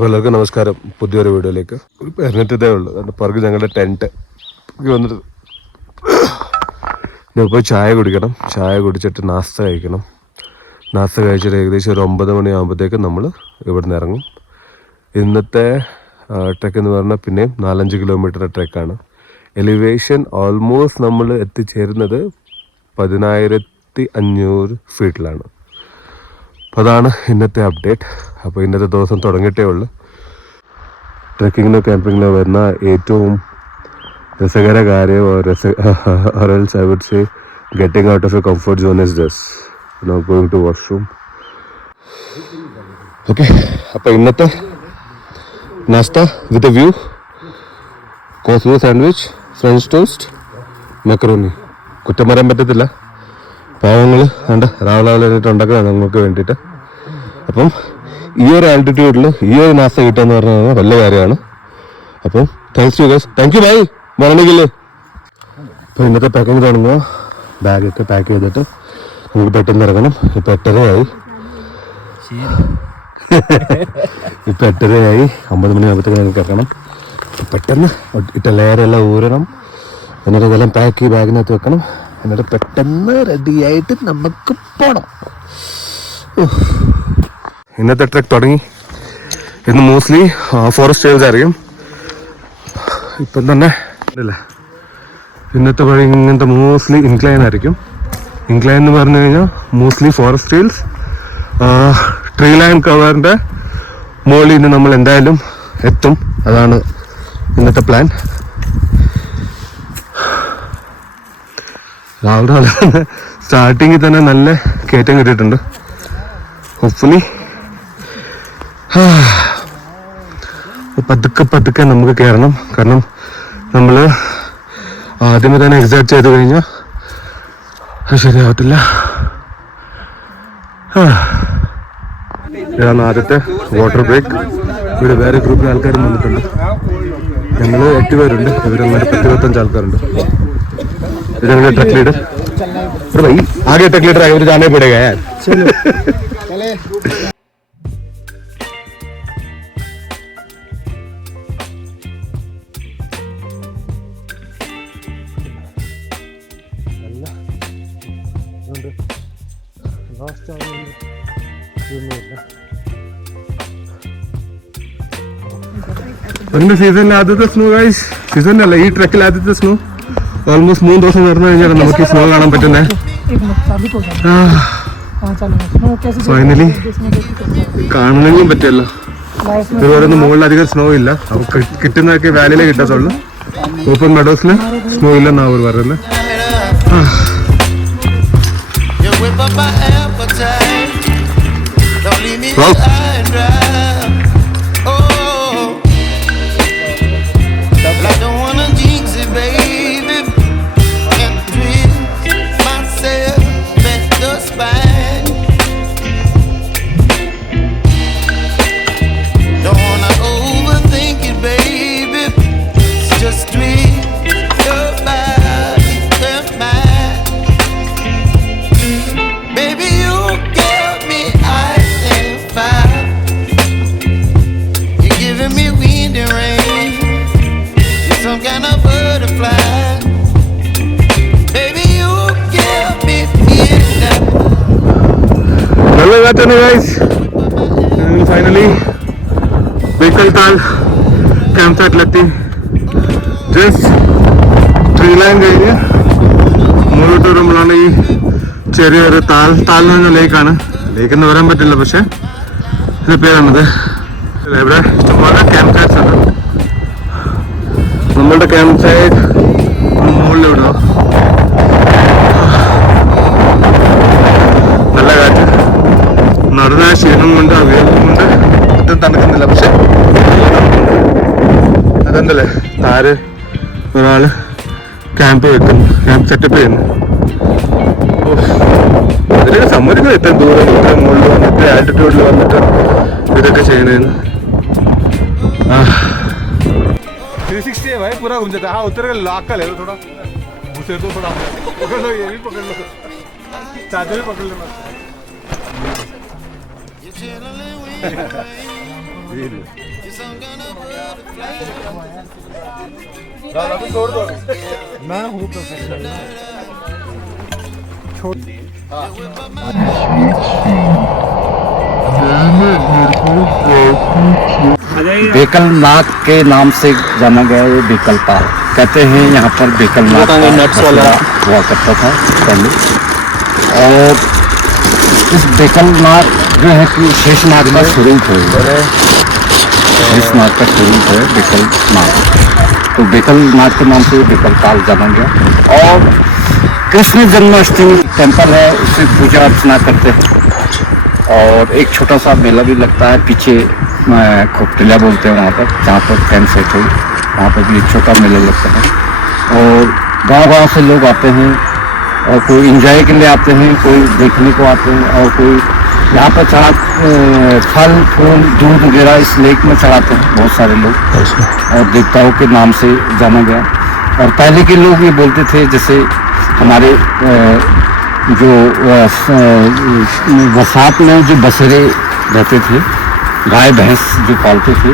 അപ്പോൾ എല്ലാവർക്കും നമസ്കാരം. പുതിയൊരു വീഡിയോയിലേക്ക്. ഒരു പറഞ്ഞിട്ടതേ ഉള്ളൂ. കാരണം പുറകെ ഞങ്ങളുടെ ടെന്റ് വന്നിട്ട് ഇപ്പോൾ ചായ കുടിക്കണം. ചായ കുടിച്ചിട്ട് നാസ്ത കഴിക്കണം. നാസ്ത കഴിച്ചിട്ട് ഏകദേശം ഒരു ഒമ്പത് മണിയാകുമ്പോഴത്തേക്കും നമ്മൾ ഇവിടെ നിന്ന് ഇറങ്ങും. ഇന്നത്തെ ട്രെക്ക് എന്ന് പറഞ്ഞാൽ പിന്നെയും നാലഞ്ച് കിലോമീറ്റർ ട്രെക്കാണ് എലിവേഷൻ ഓൾമോസ്റ്റ് നമ്മൾ എത്തിച്ചേരുന്നത് പതിനായിരത്തി അഞ്ഞൂറ് ഫീറ്റിലാണ് അപ്പോൾ അതാണ് ഇന്നത്തെ അപ്ഡേറ്റ് അപ്പോൾ ഇന്നത്തെ ദിവസം തുടങ്ങിയിട്ടേ ഉള്ളൂ. ട്രക്കിങ്ങിനോ ക്യാമ്പിങ്ങിനോ വരുന്ന ഏറ്റവും രസകര കാര്യം I would say getting out of a comfort zone is just no going to washroom okay അപ്പോൾ ഇന്നത്തെ നാസ്ത with a view cosmo sandwich French toast macaroni കുറ്റം പറയാൻ പറ്റത്തില്ല. പാവങ്ങൾ വേണ്ട രാവിലെ രാവിലെ ഉണ്ടാക്കുന്നത് നമുക്ക് വേണ്ടിയിട്ട്. അപ്പം ഈ ഒരു ആൾട്ടിറ്റ്യൂഡിൽ ഈ ഒരു മാസം കിട്ടുക എന്ന് പറഞ്ഞാൽ വലിയ കാര്യമാണ്. അപ്പം thanks you guys thank you bye വരണമെങ്കിൽ അപ്പോൾ ഇന്നത്തെ പാക്കിങ് തുടങ്ങുക ബാഗൊക്കെ പാക്ക് ചെയ്തിട്ട് നമുക്ക് പെട്ടെന്ന് ഇറങ്ങണം. ഇപ്പം എട്ടരയായി. ഇപ്പം എട്ടരയായി. അമ്പത് മണിയാകുമ്പോഴത്തേക്ക് ആകുമ്പോഴത്തേക്ക് ഇറങ്ങണം. പെട്ടെന്ന് ഇട്ട ലെയറെല്ലാം ഊരണം. എന്നിട്ട് ഇതെല്ലാം പാക്ക് ചെയ്ത് ബാഗിനകത്ത് വെക്കണം. എന്നിട്ട് പെട്ടെന്ന് റെഡിയായിട്ട് നമുക്ക് പോണം. ഇന്നത്തെ ട്രക്ക് തുടങ്ങി. ഇന്ന് മോസ്റ്റ്ലി ഫോറസ്റ്റ് ട്രെയിൽസ് അറിയും ഇപ്പം തന്നെ ഇല്ല? ഇന്നത്തെ വഴി ഇങ്ങനത്തെ മോസ്റ്റ്ലി ഇൻക്ലൈൻ ആയിരിക്കും. ഇൻക്ലൈൻ എന്ന് പറഞ്ഞു കഴിഞ്ഞാൽ mostly forest trails tree line കവറിന്റെ മുകളിൽ നിന്ന് നമ്മൾ എന്തായാലും എത്തും. അതാണ് ഇന്നത്തെ പ്ലാൻ രാവിലെ രാവിലെ സ്റ്റാർട്ടിങ്ങിൽ തന്നെ നല്ല കയറ്റം കിട്ടിയിട്ടുണ്ട്. ഹോപ്പ്ഫുള്ളി പതുക്കെ പതുക്കെ നമുക്ക് കയറണം. കാരണം നമ്മൾ ആദ്യമേ തന്നെ എക്സാക്ട് ചെയ്ത് കഴിഞ്ഞാൽ ശരിയാവത്തില്ല. ഇതാണ് ആദ്യത്തെ വാട്ടർ ബ്രേക്ക് ഇവിടെ വേറെ ഗ്രൂപ്പിലെ ആൾക്കാരും വന്നിട്ടുണ്ട്. ഞങ്ങൾ എട്ട് പേരുണ്ട്. ഇവരെല്ലാവരും പത്ത് ഇരുപത്തഞ്ച് ആൾക്കാരുണ്ട്. इधर ट्रक लीडर भाई आगे ट्रक लीडर आगे जाने पड़ेगा यार चलो सीज़न ಸೀಸನ್ ಆದದ ಸ್ನೋ ಗೈಸ್ ಸೀಸನ್ ಅಲ್ಲ ಈ ഓൾമോസ്റ്റ് മൂന്ന് ദിവസം നടന്നു കഴിഞ്ഞാൽ നമുക്ക് സ്നോ കാണാൻ പറ്റുന്നേ. ഫൈനലി കാണണമെങ്കിലും പറ്റുമല്ലോ. ഇതുപോലെ ഒന്നും അധികം സ്നോ ഇല്ല. അപ്പൊ കിട്ടുന്നതൊക്കെ വാലിയിലേ കിട്ടത്തുള്ളു ഓപ്പൺ മെഡോസിന് സ്നോ ഇല്ലെന്നാ അവർ പറയുന്നത് Well, വെഹിക്കൽ താൽ ക്യാമ്പ് സൈറ്റിലെത്തി ജസ്റ്റ് ട്രീ ലൈൻ കഴിഞ്ഞ് മുന്നോട്ട് വരുമ്പോഴാണ് ഈ ചെറിയൊരു താൽ താൽ എന്ന് പറഞ്ഞ ലേക്കാണ്. ലേക്ക് എന്ന് പറയാൻ പറ്റില്ല പക്ഷെ ഇതിന്റെ പേരാണത്. ഇവിടെ ഇഷ്ടംപോലെ ക്യാമ്പ് സൈറ്റ്സ് ഉണ്ട്. നമ്മളുടെ ക്യാമ്പ് സൈറ്റ് മുകളിൽ വിടുക നല്ല കാറ്റ് നടന്ന ആ ക്ഷീണം കൊണ്ട് ആ വേദന കൊണ്ട് ഒട്ടും തണുക്കുന്നില്ല പക്ഷെ അതെന്തല്ലേ താര് ഒരാള് ക്യാമ്പ് വെക്കുന്നു ക്യാമ്പ് സെറ്റപ്പ് ചെയ്യുന്നു ഉഫ്. അതിലൊക്കെ സമ്മതിക്കുന്നത് ഇത്രയും ദൂരം ഇത്രയും മുകളിൽ വന്നിട്ട് ആൾട്ടിറ്റ്യൂഡിൽ വന്നിട്ട് ഇതൊക്കെ ചെയ്യണേന്ന് ആ 360 है भाई पूरा घूम जाता है हाँ उतर के लॉक का ले लो थोड़ा घुसेर दो थोड़ा पकड़ लो ये भी पकड़ लो चादर भी पकड़ लेना You're channeling मैं हूँ प्रोफेसर बेकलनाथ के नाम से जाना गया ये बेकलताल कहते हैं यहाँ पर बेकलनाथ का बसेरा हुआ करता था पहले। और इस बेकलनाथ जो है कि शेषनाग का स्वरूप है शेषनाग का स्वरूप है बेकलनाथ तो बेकलनाथ के नाम से बेकलताल जाना गया। और कृष्ण जन्माष्टमी टेंपल है, उससे पूजा अर्चना करते हैं। और एक छोटा सा मेला भी लगता है, पीछे खोपटिला बोलते हैं वहाँ पर, जहाँ पर कैंप सेट हो। वहाँ पर भी एक छोटा मेला लगता है। और गाँव गाँव से लोग आते हैं, और कोई इंजॉय के लिए आते हैं, कोई देखने को आते हैं, और कोई यहाँ पर चढ़ा फल फूल दूध वगैरह इस लेक में चढ़ाते हैं बहुत सारे लोग। और देवताओं के नाम से जाना गया। और पहले के लोग ये बोलते थे जैसे हमारे जो बरसात में जो बसेरे रहते थे गाय भैंस जो पालते थे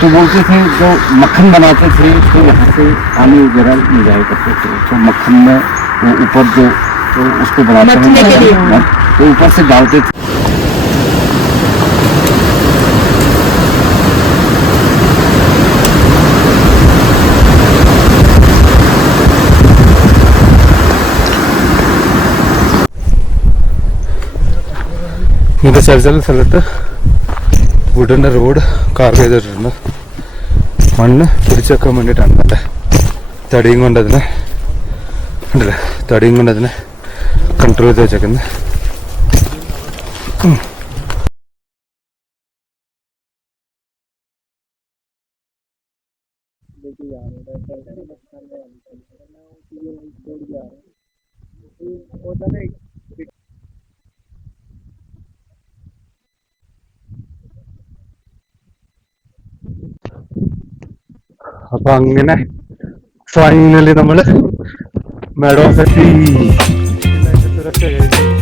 तो बोलते थे जो मक्खन बनाते थे तो यहाँ से पानी वगैरह ले जाया करते थे। तो मक्खन में वो ऊपर जो तो उसको बनाते थे तो ऊपर से डालते ഇങ്ങനത്തെ ചില സ്ഥലത്ത് വുഡന്റെ റോഡ് കാർ ചെയ്തിട്ടുണ്ട്. മണ്ണ് പിടിച്ചെക്കാൻ വേണ്ടിയിട്ടാണ് നല്ല തടിയും കൊണ്ടതിനെ ഉണ്ടല്ലേ? തടിയും കൊണ്ട് അതിനെ കൺട്രോൾ ചെയ്ത് വെച്ചേക്കുന്നത് ഉം. അപ്പൊ അങ്ങനെ ഫൈനലി നമ്മൾ മെഡോസെറ്റി Baby,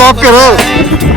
माफ़ करो।